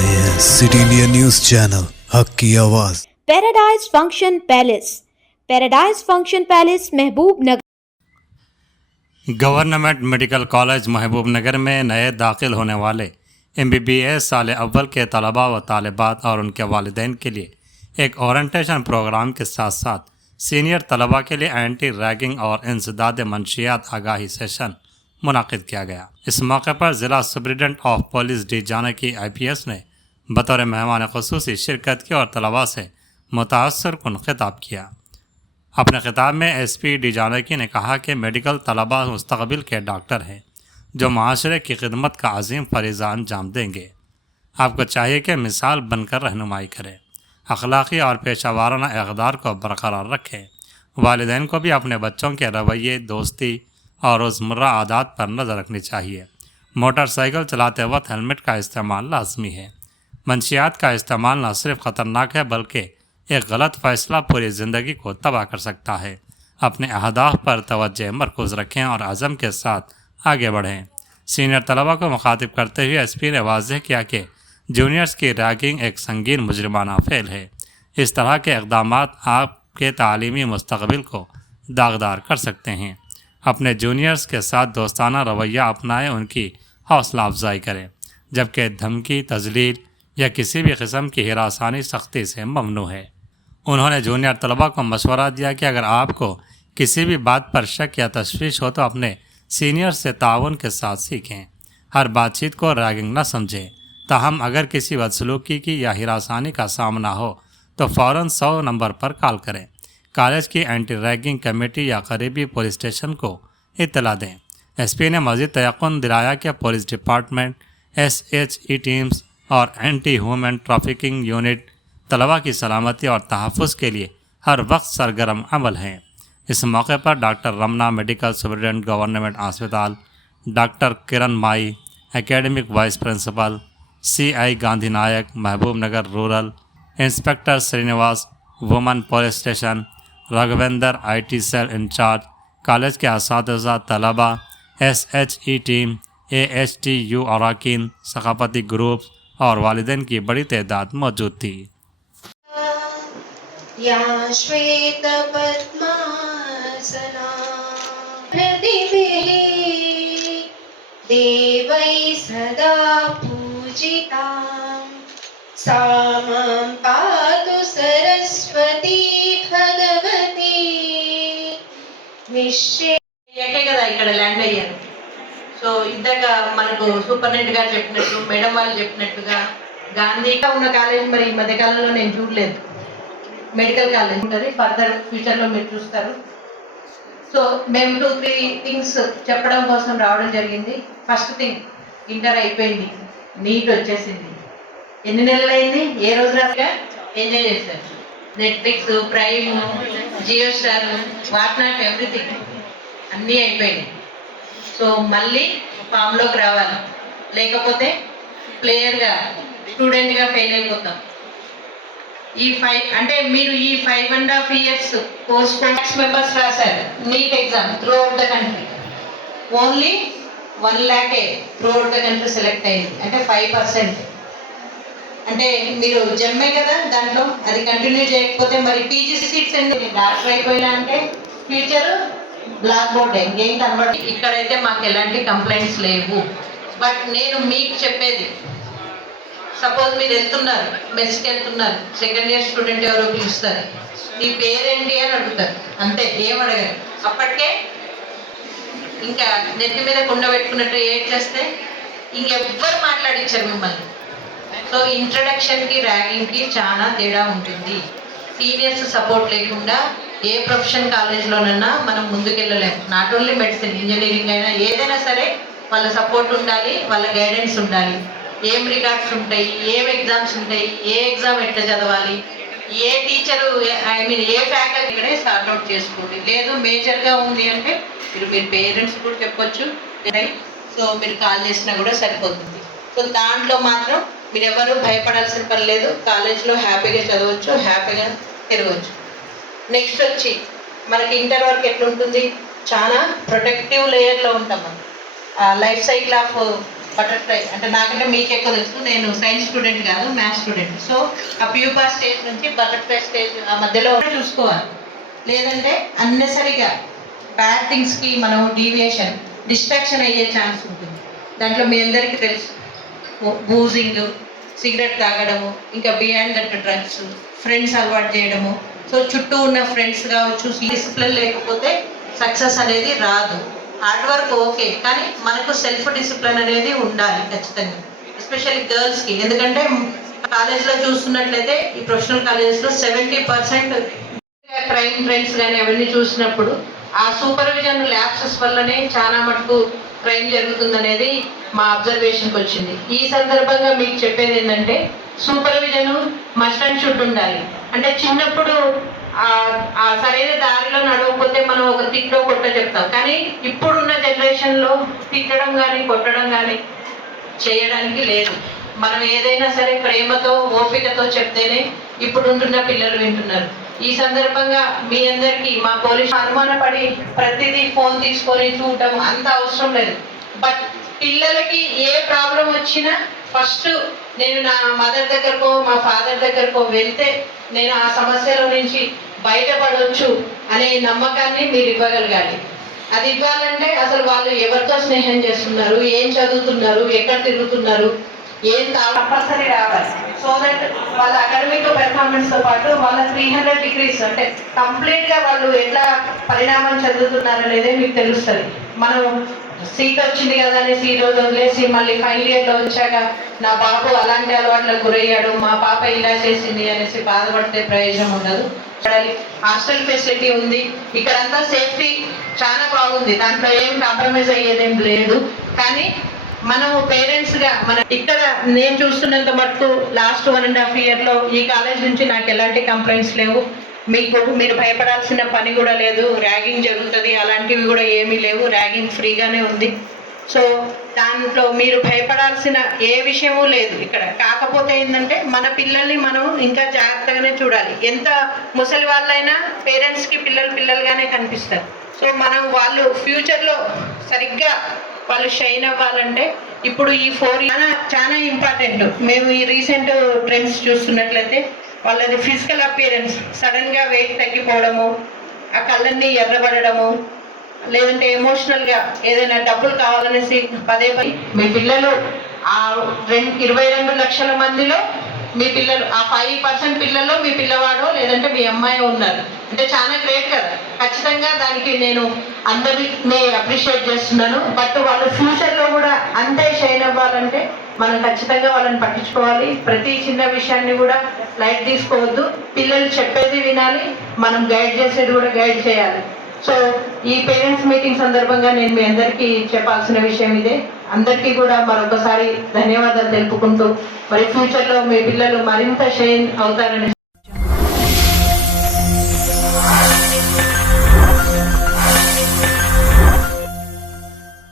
रहे हैं city India news channel हक की आवाज। पैराडाइज फंक्शन पैलेस महबूब नगर। गवर्नमेंट मेडिकल कॉलेज महबूब नगर में नए दाखिल होने वाले MBBS साल अव्वल के तलबा व तालिबात और उनके वालिदैन के लिए एक ओरिएंटेशन प्रोग्राम के साथ साथ सीनियर तलबा के लिए एंटी रैगिंग और इंसदाद मंशियात आगाही सेशन मुनाकिद किया गया। इस मौके पर ज़िला superintendent of police D Janaki IPS ने बतौर मेहमान ख़ुसूसी शिरकत की और तलबा से मुतासर कुन खिताब किया। अपने खिताब में SP डी जानकी ने कहा कि मेडिकल तलबा मुस्तक़बिल के डॉक्टर हैं जो माशरे की खिदमत का अजीम फरीज़ा अंजाम देंगे। आपको चाहिए कि मिसाल बनकर रहनुमाई करें, अखलाक़ी और पेशा वाराना इक़दार को बरकरार रखें। वालिदैन को भी अपने बच्चों के रवैये, दोस्ती और रोज़मर्रा आदात पर नज़र रखनी चाहिए। मोटरसाइकिल चलाते वक्त हेलमेट का इस्तेमाल लाजमी है। मंशियात का इस्तेमाल न सिर्फ ख़तरनाक है बल्कि एक गलत फ़ैसला पूरी ज़िंदगी को तबाह कर सकता है। अपने अहदाफ पर तवज्जो मरकूज़ रखें और अज़म के साथ आगे बढ़ें। सीनियर तलबा को मुखातिब करते हुए SP ने वाज़ेह किया कि जूनियर्स की रैगिंग एक संगीन मुजरिमाना फ़ेल है। इस तरह के इक़दामात आपके तालीमी मुस्तक़बिल को दागदार कर सकते हैं। अपने जूनियर्स के साथ दोस्ताना रवैया अपनाएं, उनकी हौसला अफजाई करें, जबकि धमकी, तजलील या किसी भी किस्म की हिरासानी सख्ती से ममनू है। उन्होंने जूनियर तलबा को मशवरा दिया कि अगर आपको किसी भी बात पर शक या तशवीश हो तो अपने सीनियर से ताउन के साथ सीखें। हर बातचीत को रैगिंग न समझें। ताहम अगर किसी बदसलूकी की या हिरासानी का सामना हो तो फ़ौरन 100 नंबर पर कॉल करें। कॉलेज की एंटी रैगिंग कमेटी या करीबी पुलिस स्टेशन को इत्तला दें। SP ने मज़ीद तयक़ुन दिलाया कि पुलिस डिपार्टमेंट, SHE टीम्स और एंटी ह्यूमन ट्रैफिकिंग यूनिट तलबा की सलामती और तहफ़्फ़ुज़ के लिए हर वक्त सरगर्म अमल हैं। इस मौके पर doctor Ramana medical superintendent government अस्पताल, doctor Kiran Mai academic vice principal, CI Gandhi Nayak Mahabubnagar rural, inspector Srinivas woman police station, Raghavendra IT cell incharge, college के असातिज़ा, तलबा, SHE टीम, AHTU अरकान, सकाफ़ती ग्रुप और वालिदैन की बड़ी तादाद मौजूद थी। या श्वेत पद्मासना प्रतिभिः देवैः सदा पूजिता सा मां पातु सरस्वती भगवती నిశ్చయ ఎక్కే కదా ఇక్కడ ల్యాండ్ అయ్యారు. సో ఇందాక మనకు సూపరింటెండెంట్ గారు చెప్పినట్టు, మేడం వాళ్ళు చెప్పినట్టుగా గాంధీగా ఉన్న కాలేజ్ మరి ఈ మధ్యకాలంలో నేను చూడలేదు. మెడికల్ కాలేజ్ ఉంటుంది, ఫర్దర్ ఫ్యూచర్లో మీరు చూస్తారు. సో మేము 2-3 థింగ్స్ చెప్పడం కోసం రావడం జరిగింది. ఫస్ట్ థింగ్, ఇంటర్ అయిపోయింది, నీట్ వచ్చేసింది. ఎన్ని నెలలు అయింది? ఏ రోజు రాగా ఎంజాయ్ చేశారు. Netflix, Prime, Jio Star, what not everything అన్నీ అయిపోయినాయి. సో మళ్ళీ ఫామ్లోకి రావాలి, లేకపోతే ప్లేయర్గా, స్టూడెంట్గా ఫెయిల్ అయిపోతాం. ఈ 5 అంటే మీరు ఈ 5.5 years కోర్స్ మెంబర్స్ రాశారు NEET exam through out the country. Only 1 lakh through out the country select అయింది, అంటే 5%. అంటే మీరు జమ్మే కదా దాంట్లో, అది కంటిన్యూ చేయకపోతే మరి PG సీట్స్ ఎందుకు? డాక్టర్ అయిపోయినా అంటే ఫ్యూచర్ బ్లాక్ బోర్డ్, ఇంకేం కనబడి. ఇక్కడైతే మాకు ఎలాంటి కంప్లైంట్స్ లేవు. బట్ నేను మీకు చెప్పేది, సపోజ్ మీరు వెళ్తున్నారు, మెస్కి వెళ్తున్నారు, సెకండ్ ఇయర్ స్టూడెంట్ ఎవరో పిలుస్తారు, మీ పేరేంటి అని అడుగుతారు, అంతే, ఏమడగారు. అప్పటికే ఇంకా నెత్తి మీద కుండ పెట్టుకున్నట్టు ఏడ్ చేస్తే ఇంకెవ్వరు మాట్లాడించారు మిమ్మల్ని. సో ఇంట్రడక్షన్కి ర్యాగింగ్కి చాలా తేడా ఉంటుంది. సీనియర్స్ సపోర్ట్ లేకుండా ఏ ప్రొఫెషన్ కాలేజ్లోనైనా మనం ముందుకెళ్ళలేము. నాట్ ఓన్లీ మెడిసిన్, ఇంజనీరింగ్ అయినా ఏదైనా సరే వాళ్ళ సపోర్ట్ ఉండాలి, వాళ్ళ గైడెన్స్ ఉండాలి. ఏం రికార్డ్స్ ఉంటాయి, ఏం ఎగ్జామ్స్ ఉంటాయి, ఏ ఎగ్జామ్ ఎట్లా చదవాలి, ఏ టీచరు ఏ ఫ్యాకల్టీ ఇక్కడే సార్ట్అవుట్ చేసుకోండి. లేదు మేజర్గా ఉంది అంటే మీరు పేరెంట్స్ కూడా చెప్పొచ్చు. సో మీరు కాల్ చేసినా కూడా సరిపోతుంది. సో దాంట్లో మాత్రం మీరు ఎవరు భయపడాల్సిన పని లేదు. కాలేజ్లో హ్యాపీగా చదవచ్చు, హ్యాపీగా తిరగవచ్చు. నెక్స్ట్ వచ్చి మనకి ఇంటర్ వరకు ఎట్లుంటుంది, చాలా ప్రొటెక్టివ్ లేయర్లో ఉంటాం మనం. లైఫ్ సైకిల్ ఆఫ్ బటర్ఫ్లై అంటే నాకంటే మీకు ఎక్కువ తెలుసు, నేను సైన్స్ స్టూడెంట్ కాదు, మ్యాథ్స్ స్టూడెంట్. సో ఆ ప్యూపా స్టేజ్ నుంచి బటర్ఫ్లై స్టేజ్ ఆ మధ్యలో చూసుకోవాలి. లేదంటే అన్నెసరిగా బ్యాడ్ థింగ్స్కి మనం డీవియేషన్ డిస్ట్రాక్షన్ అయ్యే ఛాన్స్ ఉంటుంది. దాంట్లో మీ అందరికీ తెలుసు, బూజింగ్, సిగరెట్ తాగడము, ఇంకా బియాండ్ దట్ డ్రగ్స్, ఫ్రెండ్స్ అలవాటు చేయడము. సో చుట్టూ ఉన్న ఫ్రెండ్స్ కావచ్చు, డిసిప్లిన్ లేకపోతే సక్సెస్ అనేది రాదు. హార్డ్ వర్క్ ఓకే, కానీ మనకు సెల్ఫ్ డిసిప్లిన్ అనేది ఉండాలి ఖచ్చితంగా, ఎస్పెషల్లీ గర్ల్స్కి. ఎందుకంటే కాలేజ్లో చూస్తున్నట్లయితే ఈ ప్రొఫెషనల్ కాలేజెస్లో 70% క్రైమ్ ట్రెండ్స్ కానీ అవన్నీ చూసినప్పుడు ఆ సూపర్విజన్ ల్యాప్సెస్ వల్లనే చాలా మటుకు క్రైమ్ జరుగుతుందనేది మా అబ్జర్వేషన్కి వచ్చింది. ఈ సందర్భంగా మీకు చెప్పేది ఏంటంటే సూపర్విజన్ మస్ట్ అండ్ షుడ్ ఉండాలి. అంటే చిన్నప్పుడు ఆ సరైన దారిలో నడవకపోతే మనం ఒక తిట్టో కొట్ట చెప్తాం, కానీ ఇప్పుడున్న జనరేషన్లో తిట్టడం కానీ కొట్టడం కానీ చేయడానికి లేదు. మనం ఏదైనా సరే ప్రేమతో ఓపికతో చెప్తేనే ఇప్పుడు ఉంటున్న పిల్లలు వింటున్నారు. ఈ సందర్భంగా మీ అందరికీ మా పోలీసు అనుమానపడి ప్రతిదీ ఫోన్ తీసుకొని చూడటం అంత అవసరం లేదు. బట్ పిల్లలకి ఏ ప్రాబ్లం వచ్చినా ఫస్ట్ నేను నా మదర్ దగ్గరకో మా ఫాదర్ దగ్గరకో వెళ్తే నేను ఆ సమస్యల నుంచి బయటపడవచ్చు అనే నమ్మకాన్ని మీరు ఇవ్వగలగాలి. అది ఇవ్వాలంటే అసలు వాళ్ళు ఎవరితో స్నేహం చేస్తున్నారు, ఏం చదువుతున్నారు, ఎక్కడ తిరుగుతున్నారు, ఏం తప్పనిసరి రావాలి. సో దట్ వాళ్ళ అకాడమిక్ పెర్ఫార్మెన్స్ తో పాటు వాళ్ళ 300 degrees అంటే కంప్లీట్ గా వాళ్ళు ఎట్లా పరిణామం చెందుతున్నారు అనేది మీకు తెలుస్తుంది. మనం సీట్ వచ్చింది కదా అనేసి ఈ రోజు వదిలేసి మళ్ళీ ఫైనల్ ఇయర్ లో వచ్చాక నా బాబు అలాంటి అలవాట్లకు గురయ్యాడు, మా పాప ఇలా చేసింది అనేసి బాధపడితే ప్రయోజనం ఉండదు. హాస్టల్ ఫెసిలిటీ ఉంది, ఇక్కడంతా సేఫ్టీ చాలా బాగుంది, దాంట్లో ఏం కాంప్రమైజ్ అయ్యేదేం లేదు. కానీ మనము పేరెంట్స్గా ఇక్కడ నేను చూస్తున్నంత మటుకు లాస్ట్ 1.5 year లో ఈ కాలేజ్ నుంచి నాకు ఎలాంటి కంప్లైంట్స్ లేవు. మీరు భయపడాల్సిన పని కూడా లేదు. ర్యాగింగ్ జరుగుతుంది అలాంటివి కూడా ఏమీ లేవు, ర్యాగింగ్ ఫ్రీగానే ఉంది. సో దాంట్లో మీరు భయపడాల్సిన ఏ విషయమూ లేదు ఇక్కడ. కాకపోతే ఏంటంటే మన పిల్లల్ని మనం ఇంకా జాగ్రత్తగానే చూడాలి. ఎంత ముసలి వాళ్ళైనా పేరెంట్స్కి పిల్లలుగానే కనిపిస్తారు. సో మనం వాళ్ళు ఫ్యూచర్లో సరిగ్గా వాళ్ళు షైన్ అవ్వాలంటే ఇప్పుడు ఈ 4 years చాలా ఇంపార్టెంట్. మేము ఈ రీసెంట్ ట్రెండ్స్ చూస్తున్నట్లయితే వాళ్ళది ఫిజికల్ అపియరెన్స్ సడన్గా వెయిట్ తగ్గిపోవడము, ఆ కళ్ళన్నీ ఎర్రబడము, లేదంటే ఎమోషనల్గా ఏదైనా డబ్బులు కావాలనేసి పదే మీ పిల్లలు ఆ 22 లక్షల మందిలో మీ పిల్లలు ఆ 5% పిల్లల్లో మీ పిల్లవాడో లేదంటే మీ అమ్మాయి ఉన్నారు అంటే చాలా గ్రేట్ కదా. ఖచ్చితంగా దానికి నేను అందరినీ అప్రిషియేట్ చేస్తున్నాను. బట్ వాళ్ళు ఫ్యూచర్లో కూడా అంతే షైన్ అవ్వాలంటే మనం ఖచ్చితంగా వాళ్ళని పట్టించుకోవాలి. ప్రతి చిన్న విషయాన్ని కూడా లైట్ తీసుకోవద్దు. పిల్లలు చెప్పేది వినాలి, మనం గైడ్ చేసేది కూడా గైడ్ చేయాలి. సో ఈ పేరెంట్స్ మీటింగ్ సందర్భంగా నేను మీ అందరికీ చెప్పాల్సిన విషయం ఇదే. అందరికీ కూడా మరొకసారి ధన్యవాదాలు తెలుపుకుంటూ మరి ఫ్యూచర్లో మీ పిల్లలు మరింత షైన్ అవుతారని